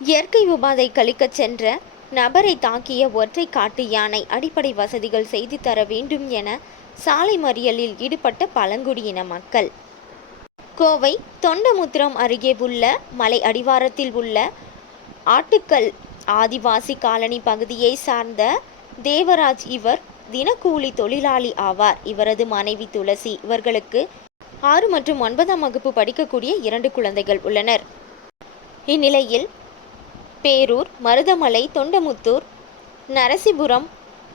இயற்கை உபாதை கழிக்கச் சென்ற நபரை தாக்கிய ஒற்றை காட்டு யானை அடிப்படை வசதிகள் செய்து தர வேண்டும் என சாலை மறியலில் ஈடுபட்ட பழங்குடியின மக்கள். கோவை தொண்டமுத்திரம் அருகே உள்ள மலை அடிவாரத்தில் உள்ள ஆட்டுக்கல் ஆதிவாசி காலனி பகுதியை சார்ந்த தேவராஜ் இவர் தினக்கூலி தொழிலாளி ஆவார். இவரது மனைவி துளசி இவர்களுக்கு ஆறு மற்றும் ஒன்பதாம் வகுப்பு படிக்கக்கூடிய இரண்டு குழந்தைகள் உள்ளனர். இந்நிலையில் பேரூர் மருதமலை தொண்டமுத்தூர் நரசிபுரம்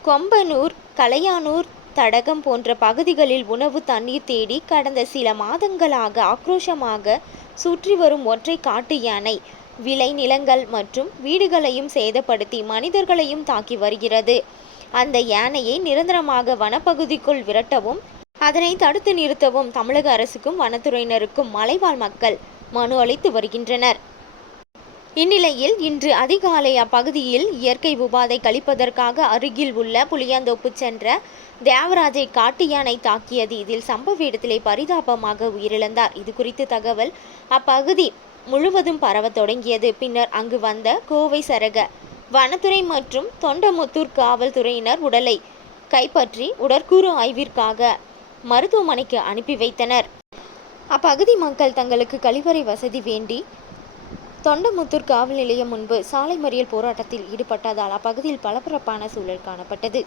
கொம்பனூர் கலையானூர் தடகம் போன்ற பகுதிகளில் உணவு தண்ணீர் தேடி கடந்த சில மாதங்களாக ஆக்ரோஷமாக சுற்றி வரும் ஒற்றை காட்டு யானை விளை நிலங்கள் மற்றும் வீடுகளையும் சேதப்படுத்தி மனிதர்களையும் தாக்கி வருகிறது. அந்த யானையை நிரந்தரமாக வனப்பகுதிக்குள் விரட்டவும் அதனை தடுத்து நிறுத்தவும் தமிழக அரசுக்கும் வனத்துறையினருக்கும் மலைவாழ் மக்கள் மனு அளித்து வருகின்றனர். இந்நிலையில் இன்று அதிகாலை அப்பகுதியில் இயற்கை உபாதை கழிப்பதற்காக அருகில் உள்ள புளியாந்தோப்பு சென்ற தேவராஜை காட்டு யானை தாக்கியது. இதில் சம்பவ இடத்திலே பரிதாபமாக உயிரிழந்தார். இது குறித்து தகவல் அப்பகுதி முழுவதும் பரவ தொடங்கியது. பின்னர் அங்கு வந்த கோவை சரக வனத்துறை மற்றும் தொண்டமுத்தூர் காவல்துறையினர் உடலை கைப்பற்றி உடற்கூறு ஆய்விற்காக மருத்துவமனைக்கு அனுப்பி வைத்தனர். அப்பகுதி மக்கள் தங்களுக்கு கழிவறை வசதி வேண்டி தொண்டமுத்தூர் காவல் நிலையம் முன்பு சாலை மறியல் போராட்டத்தில் ஈடுபட்டதால் அப்பகுதியில் பரபரப்பான சூழல் காணப்பட்டது.